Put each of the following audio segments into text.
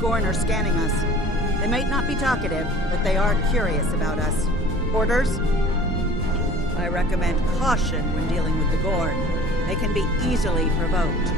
Gorn are scanning us. They might not be talkative, but they are curious about us. Orders? I recommend caution when dealing with the Gorn. They can be easily provoked.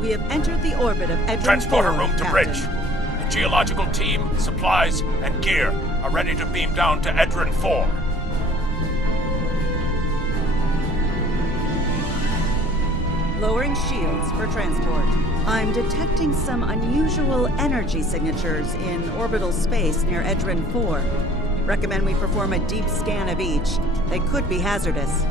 We have entered the orbit of Edrin Transporter 4, room to Captain. bridge. The geological team, supplies, and gear are ready to beam down to Edrin 4. Lowering shields for transport. I'm detecting some unusual energy signatures in orbital space near Edrin 4. Recommend we perform a deep scan of each. They could be hazardous.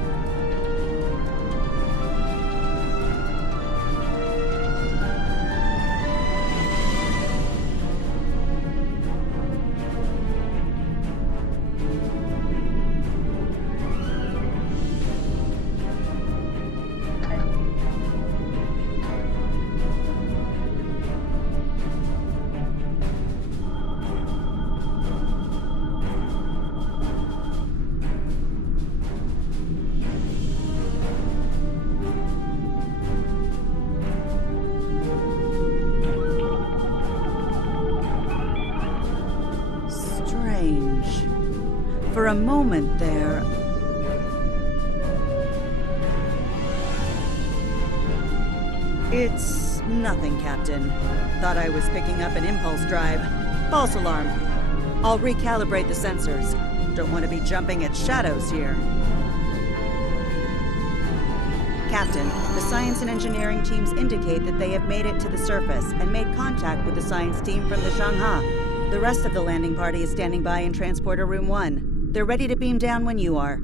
For a moment there... It's nothing, Captain. Thought I was picking up an impulse drive. False alarm. I'll recalibrate the sensors. Don't want to be jumping at shadows here. Captain, the science and engineering teams indicate that they have made it to the surface and made contact with the science team from the Shangha. The rest of the landing party is standing by in Transporter Room 1. They're ready to beam down when you are.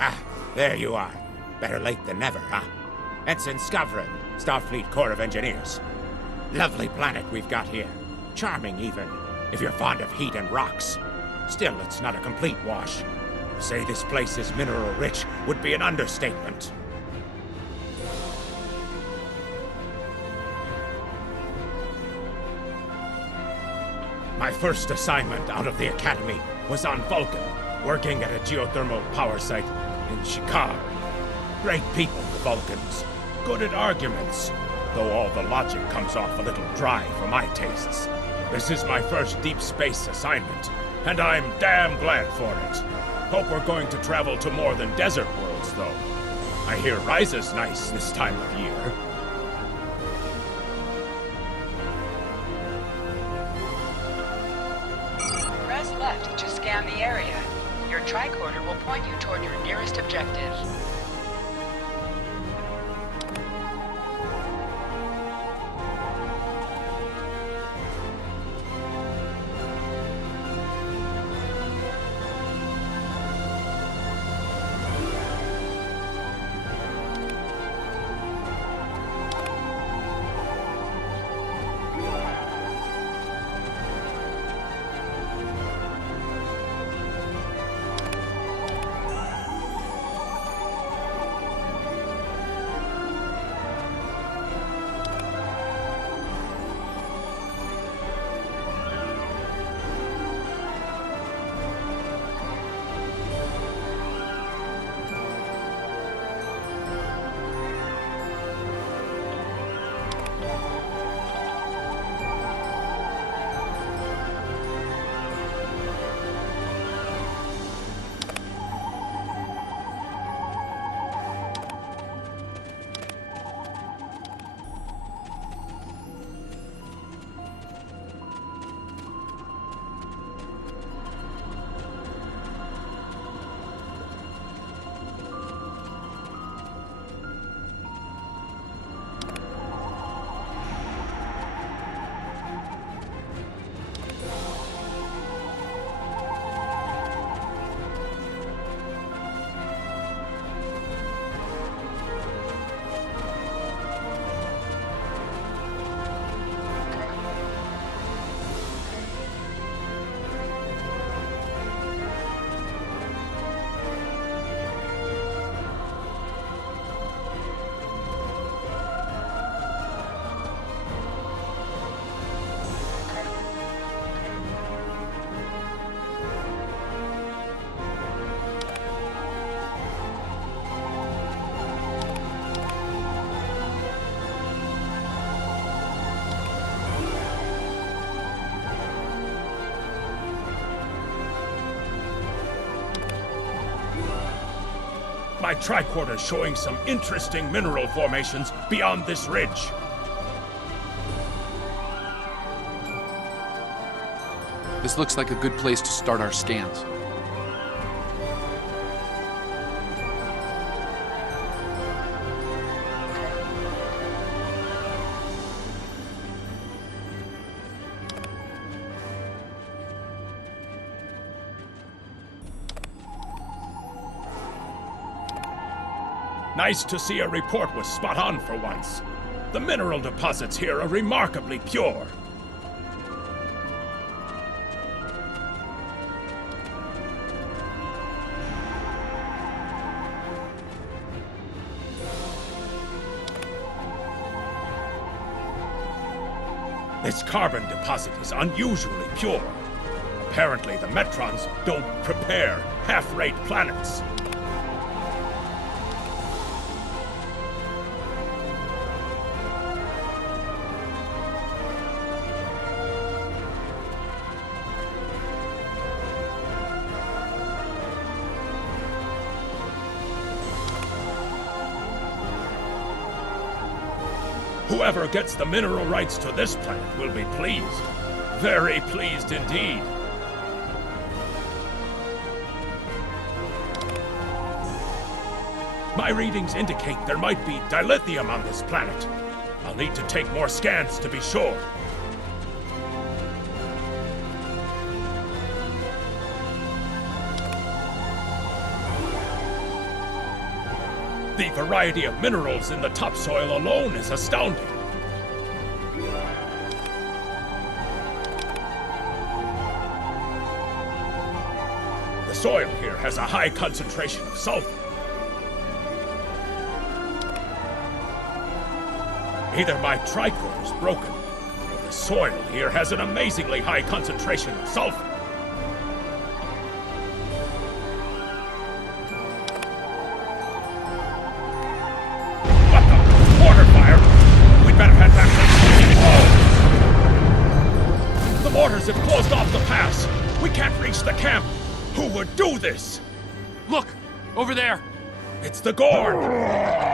Ah, there you are. Better late than never, huh? Ensign Skavrin, Starfleet Corps of Engineers. Lovely planet we've got here. Charming, even, if you're fond of heat and rocks. Still, it's not a complete wash. To say this place is mineral-rich would be an understatement. My first assignment out of the Academy was on Vulcan, working at a geothermal power site in Chicago. Great people, the Vulcans. Good at arguments, though all the logic comes off a little dry for my tastes. This is my first deep space assignment, and I'm damn glad for it. Hope we're going to travel to more than desert worlds, though. I hear Ryza's nice this time of year. Press left to scan the area. Your tricorder will point you toward your nearest objective. My tricorder's showing some interesting mineral formations beyond this ridge. This looks like a good place to start our scans. Nice to see a report was spot on for once. The mineral deposits here are remarkably pure. This carbon deposit is unusually pure. Apparently, the Metrons don't prepare half-rate planets. Whoever gets the mineral rights to this planet will be pleased. Very pleased indeed. My readings indicate there might be dilithium on this planet. I'll need to take more scans to be sure. The variety of minerals in the topsoil alone is astounding. The soil here has a high concentration of sulfur. Either my tricorder is broken, or the soil here has an amazingly high concentration of sulfur. Have closed off the pass. We can't reach the camp. Who would do this? Look! Over there! It's the Gorn!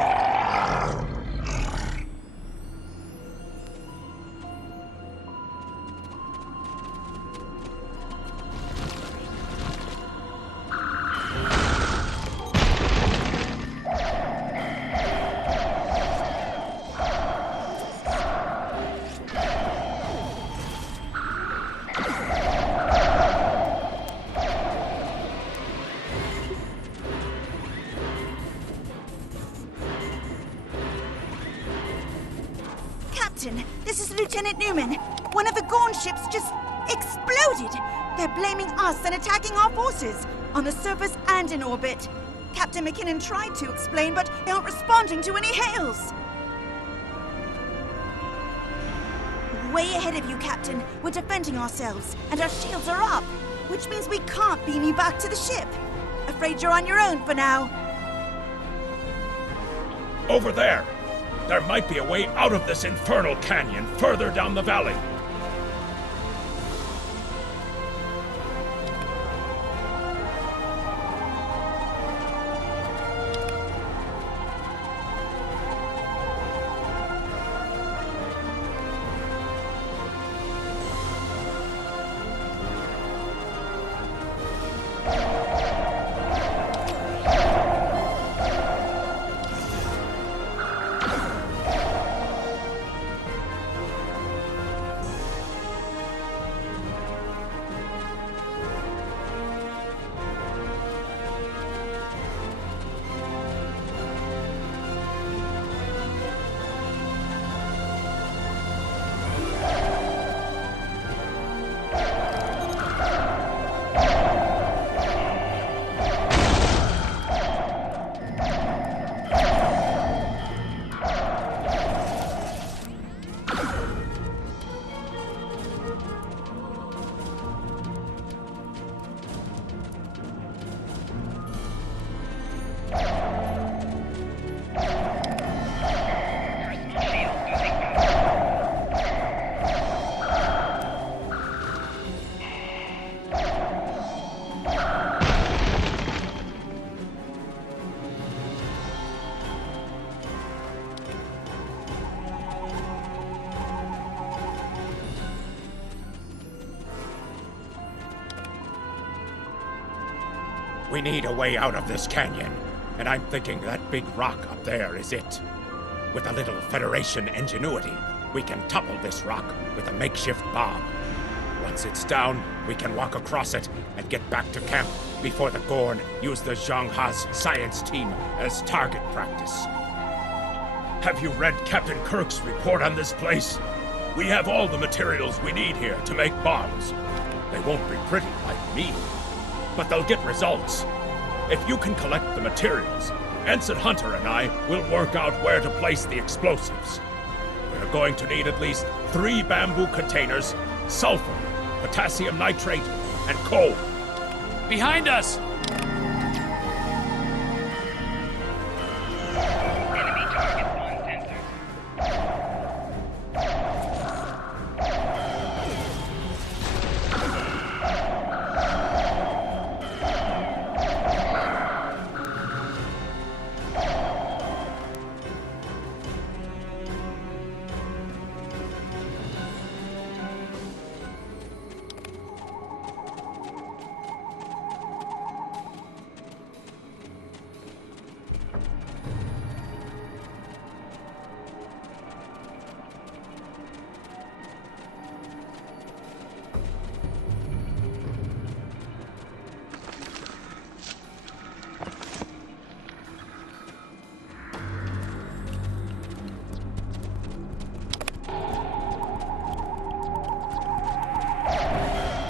This is Lieutenant Newman. One of the Gorn ships just exploded. They're blaming us and attacking our forces, on the surface and in orbit. Captain McKinnon tried to explain, but they aren't responding to any hails. Way ahead of you, Captain. We're defending ourselves, and our shields are up, which means we can't beam you back to the ship. Afraid you're on your own for now. Over there! There might be a way out of this infernal canyon further down the valley. We need a way out of this canyon, and I'm thinking that big rock up there is it. With a little Federation ingenuity, we can topple this rock with a makeshift bomb. Once it's down, we can walk across it and get back to camp before the Gorn use the Zhangha's science team as target practice. Have you read Captain Kirk's report on this place? We have all the materials we need here to make bombs. They won't be pretty like me, but they'll get results. If you can collect the materials, Ensign Hunter and I will work out where to place the explosives. We're going to need at least 3 bamboo containers, sulfur, potassium nitrate, and coal. Behind us! Enemy target on sensors.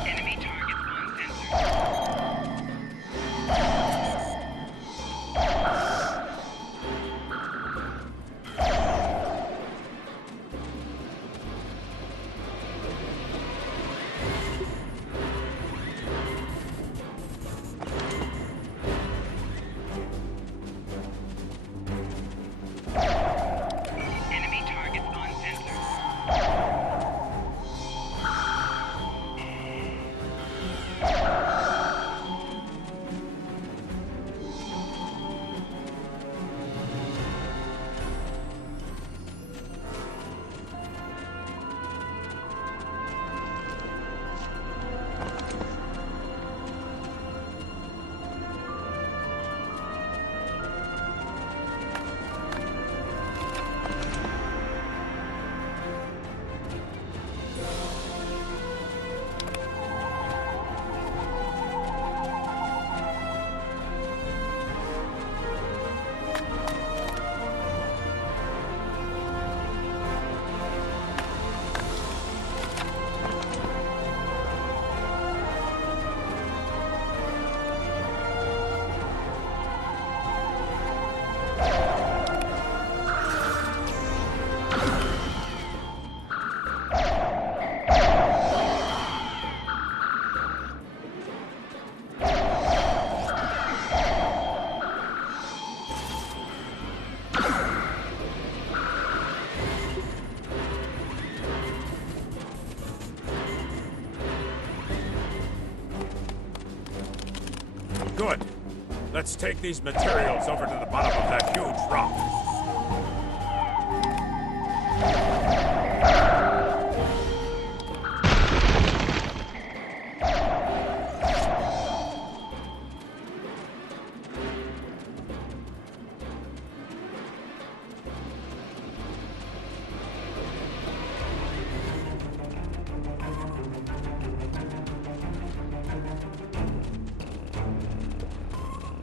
Enemy target on sensors. Enemy target on sensors. Good. Let's take these materials over to the bottom of that huge rock.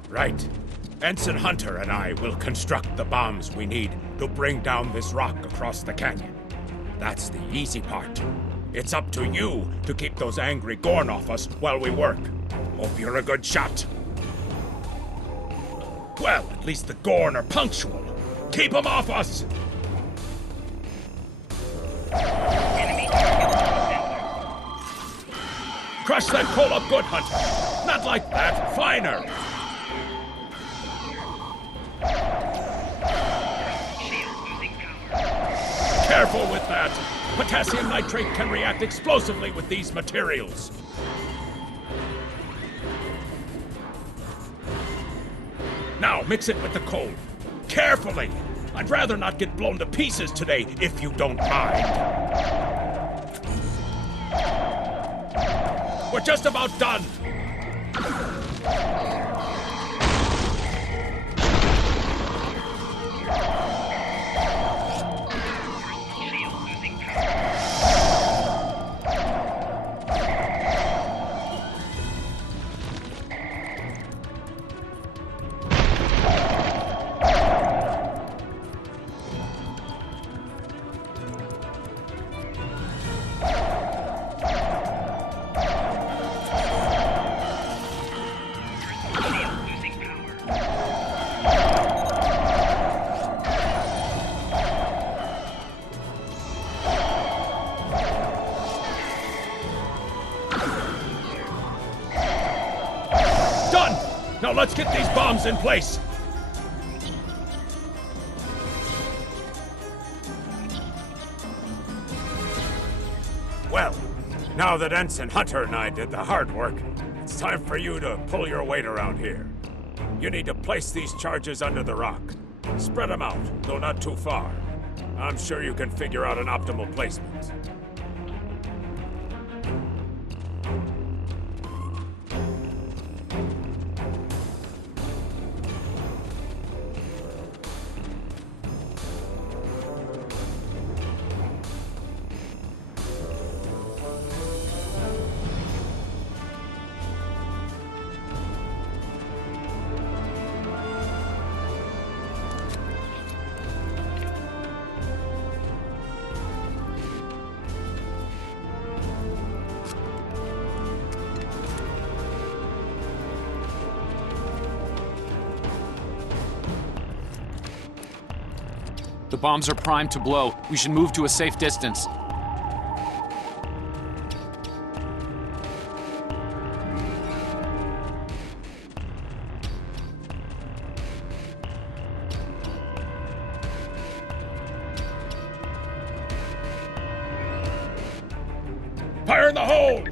Right. Ensign Hunter and I will construct the bombs we need to bring down this rock across the canyon. That's the easy part. It's up to you to keep those angry Gorn off us while we work. Hope you're a good shot. Well, at least the Gorn are punctual. Keep them off us! Enemy target on sensors. Crush that coal up good, Hunter! Not like that, finer! Shield losing power. Careful with that! Potassium nitrate can react explosively with these materials. Now, mix it with the coal. Carefully! I'd rather not get blown to pieces today, if you don't mind. We're just about done. let's get these bombs in place! Well, now that Ensign Hunter and I did the hard work, it's time for you to pull your weight around here. You need to place these charges under the rock. Spread them out, though not too far. I'm sure you can figure out an optimal placement. The bombs are primed to blow. We should move to a safe distance. Fire in the hole!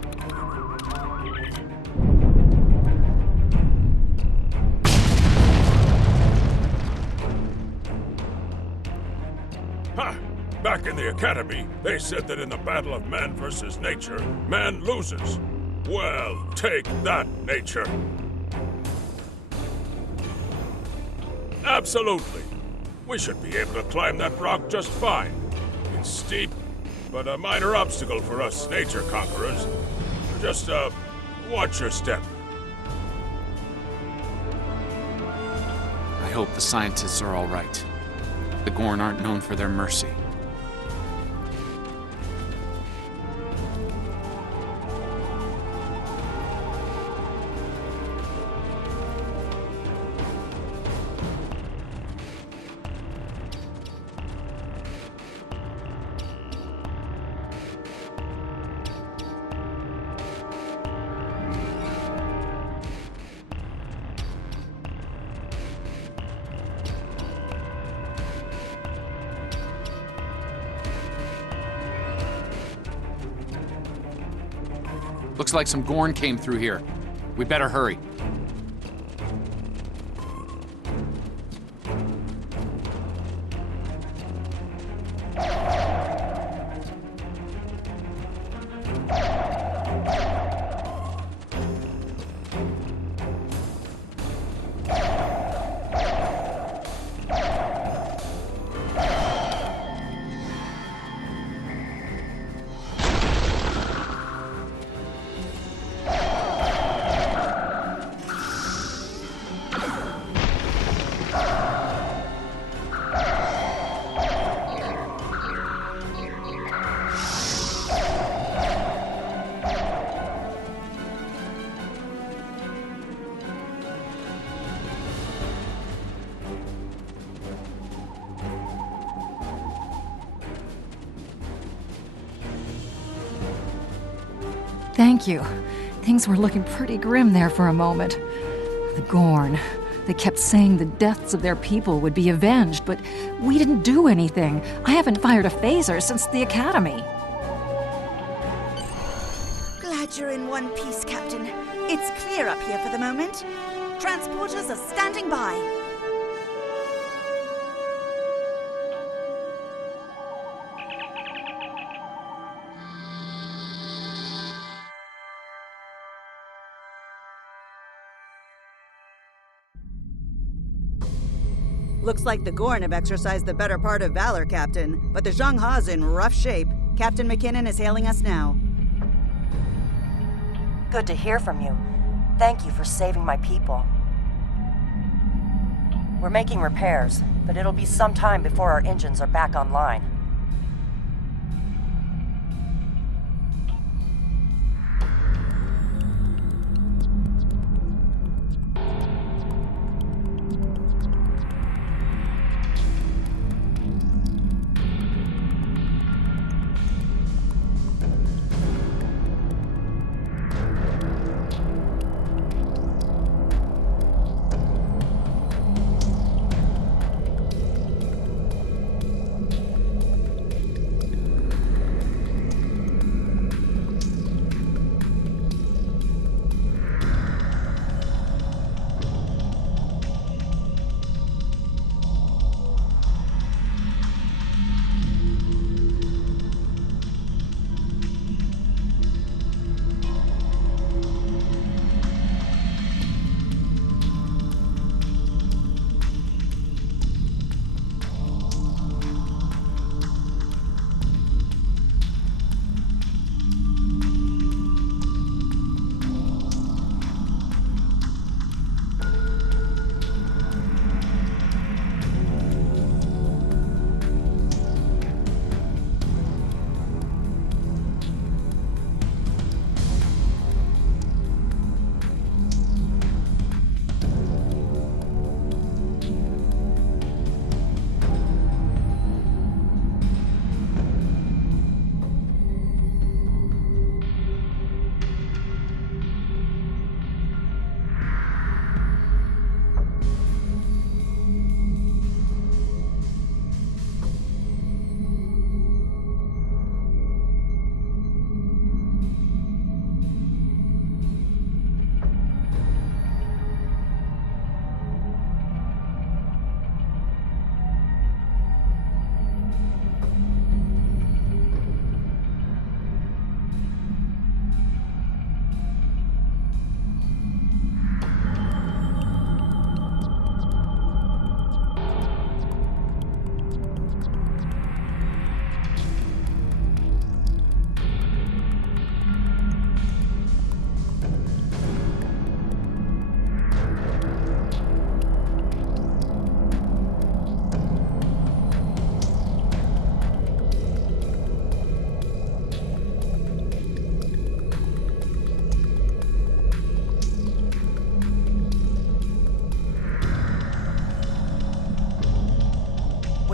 Back in the Academy, they said that in the battle of man versus nature, man loses. Well, take that, nature. Absolutely. We should be able to climb that rock just fine. It's steep, but a minor obstacle for us nature conquerors. Just, watch your step. I hope the scientists are all right. The Gorn aren't known for their mercy. Looks like some Gorn came through here. We better hurry. Thank you. Things were looking pretty grim there for a moment. The Gorn. They kept saying the deaths of their people would be avenged, but we didn't do anything. I haven't fired a phaser since the Academy. Glad you're in one piece, Captain. It's clear up here for the moment. Transporters are standing by. Looks like the Gorn have exercised the better part of valor, Captain, but the Zhengha's in rough shape. Captain McKinnon is hailing us now. Good to hear from you. Thank you for saving my people. We're making repairs, but it'll be some time before our engines are back online.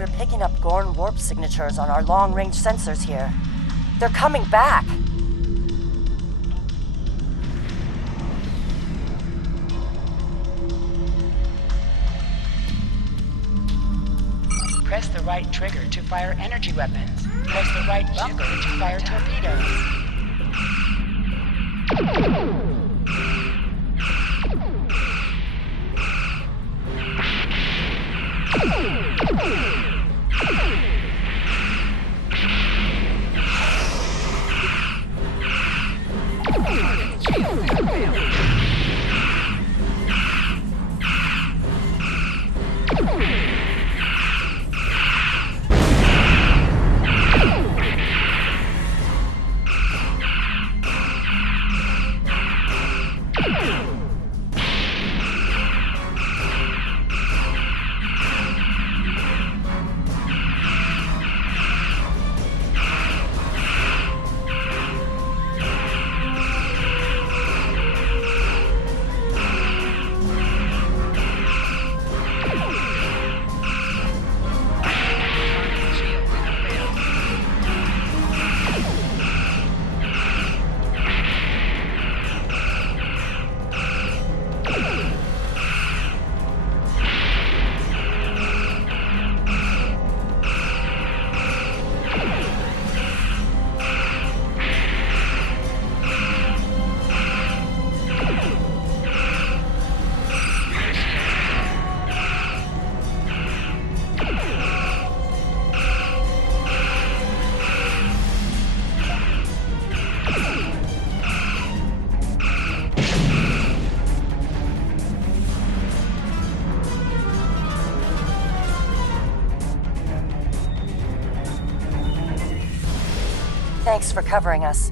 We're picking up Gorn warp signatures on our long-range sensors here. They're coming back! Press the right trigger to fire energy weapons. Press the right bumper to fire torpedoes. Thanks for covering us.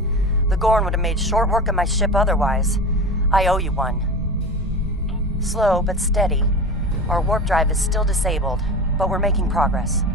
The Gorn would have made short work of my ship otherwise. I owe you one. Slow but steady. Our warp drive is still disabled, but we're making progress.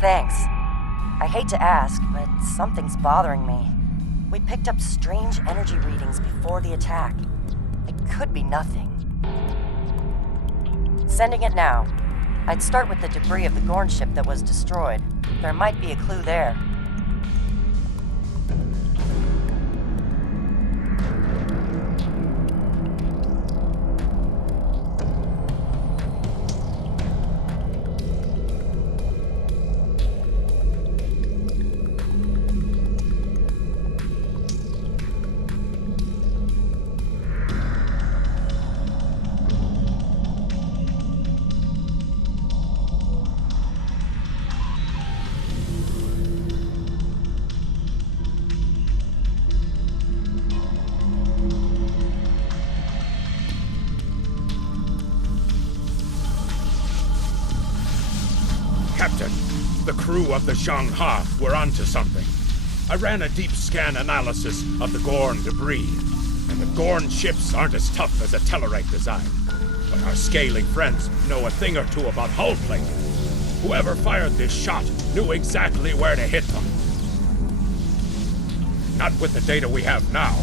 Thanks. I hate to ask, but something's bothering me. We picked up strange energy readings before the attack. It could be nothing. Sending it now. I'd start with the debris of the Gorn ship that was destroyed. There might be a clue there. crew of the Shanghai were onto something. I ran a deep scan analysis of the Gorn debris, and the Gorn ships aren't as tough as a Tellarite design. But our scaling friends know a thing or two about hull plating. Whoever fired this shot knew exactly where to hit them. Not with the data we have now,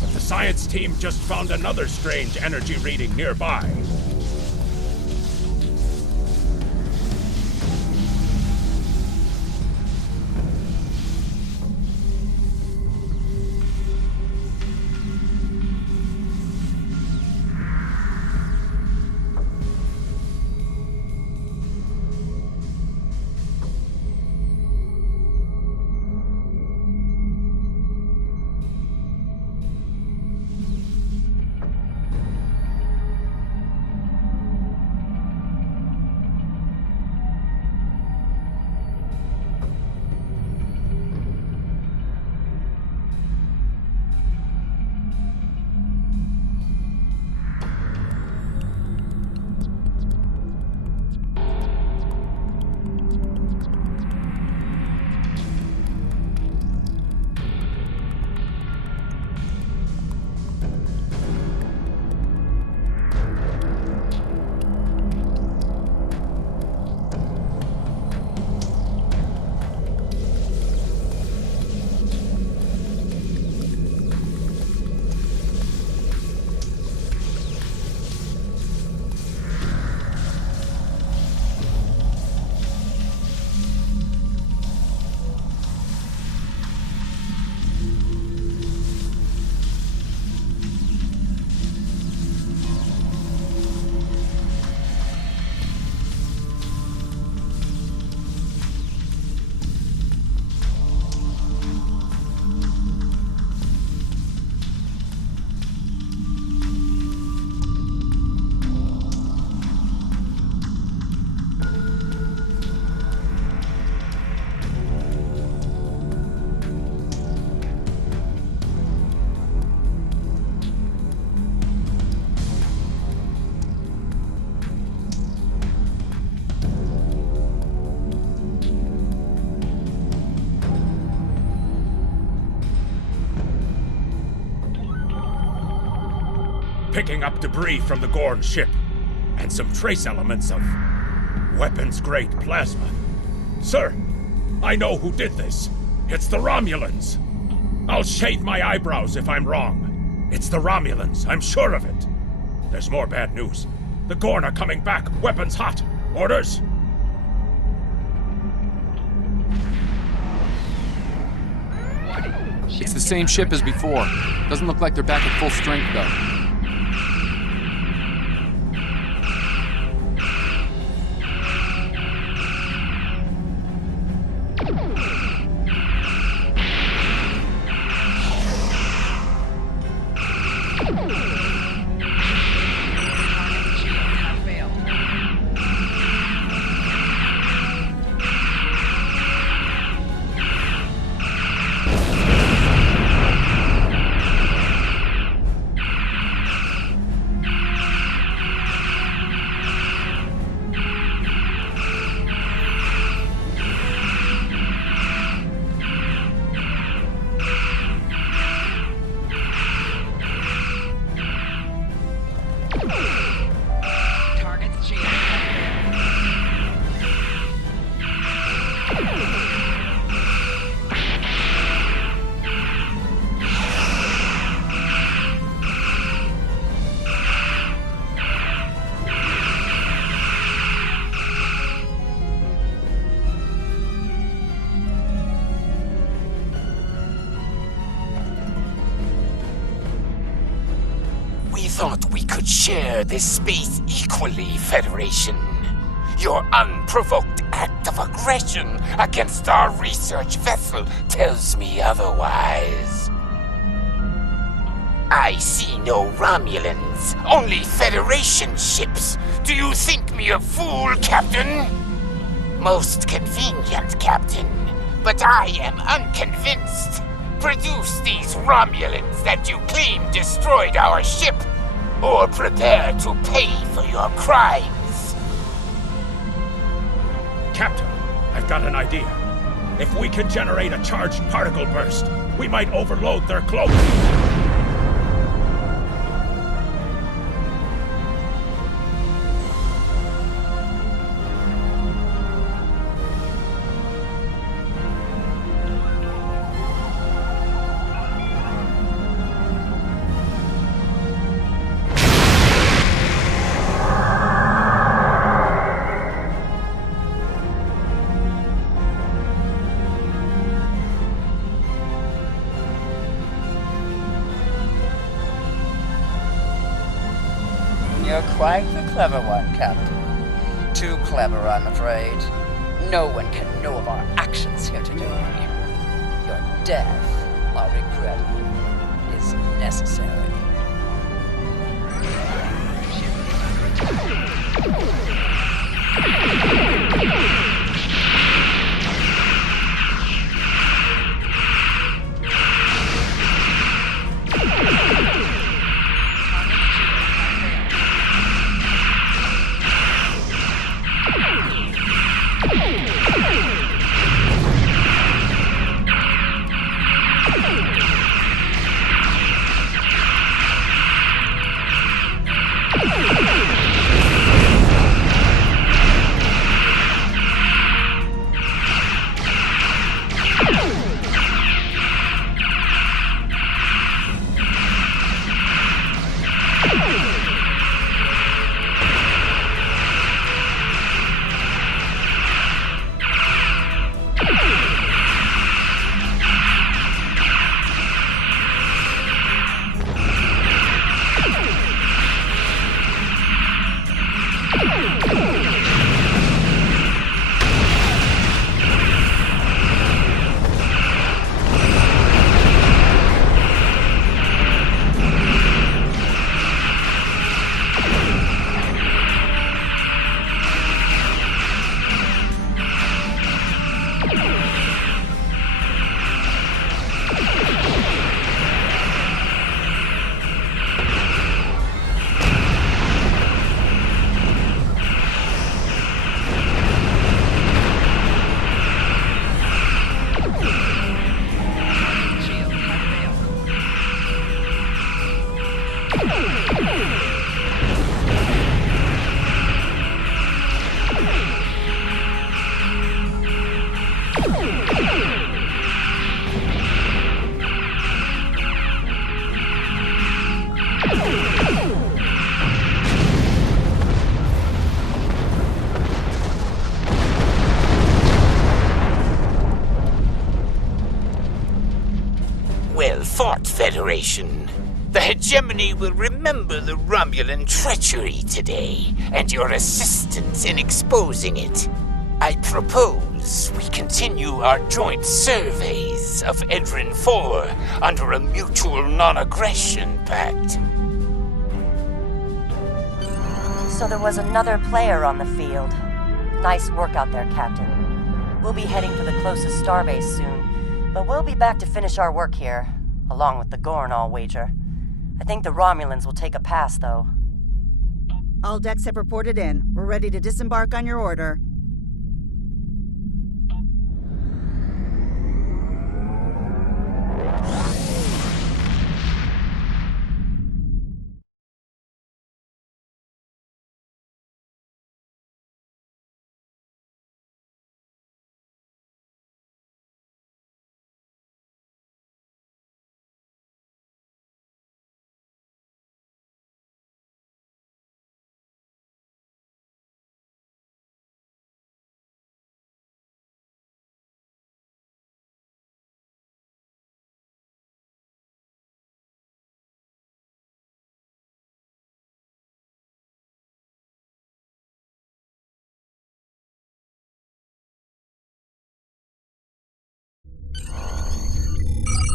but the science team just found another strange energy reading nearby. Picking up debris from the Gorn ship, and some trace elements of weapons-grade plasma. Sir, I know who did this. It's the Romulans. I'll shade my eyebrows if I'm wrong. It's the Romulans, I'm sure of it. There's more bad news. The Gorn are coming back, weapons hot. Orders? It's the same ship as before. Doesn't look like they're back at full strength, though. Thought we could share this space equally, Federation. Your unprovoked act of aggression against our research vessel tells me otherwise. I see no Romulans, only Federation ships. Do you think me a fool, Captain? Most convenient, Captain, but I am unconvinced. Produce these Romulans that you claim destroyed our ship, or prepare to pay for your crimes. Captain, I've got an idea. If we can generate a charged particle burst, we might overload their cloak. You're quite the clever one, Captain. Too clever, I'm afraid. No one can know of our actions here today. Your death, I regret, is necessary. Well fought, Federation. The hegemony will remember the Romulan treachery today, and your assistance in exposing it. I propose we continue our joint surveys of Edrin 4 under a mutual non-aggression pact. So there was another player on the field. Nice work out there, Captain. We'll be heading for the closest starbase soon, but we'll be back to finish our work here, along with the Gorn, I'll wager. I think the Romulans will take a pass, though. All decks have reported in. We're ready to disembark on your order.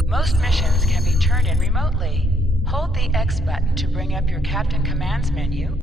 Most missions can be turned in remotely. Hold the X button to bring up your Captain Commands menu,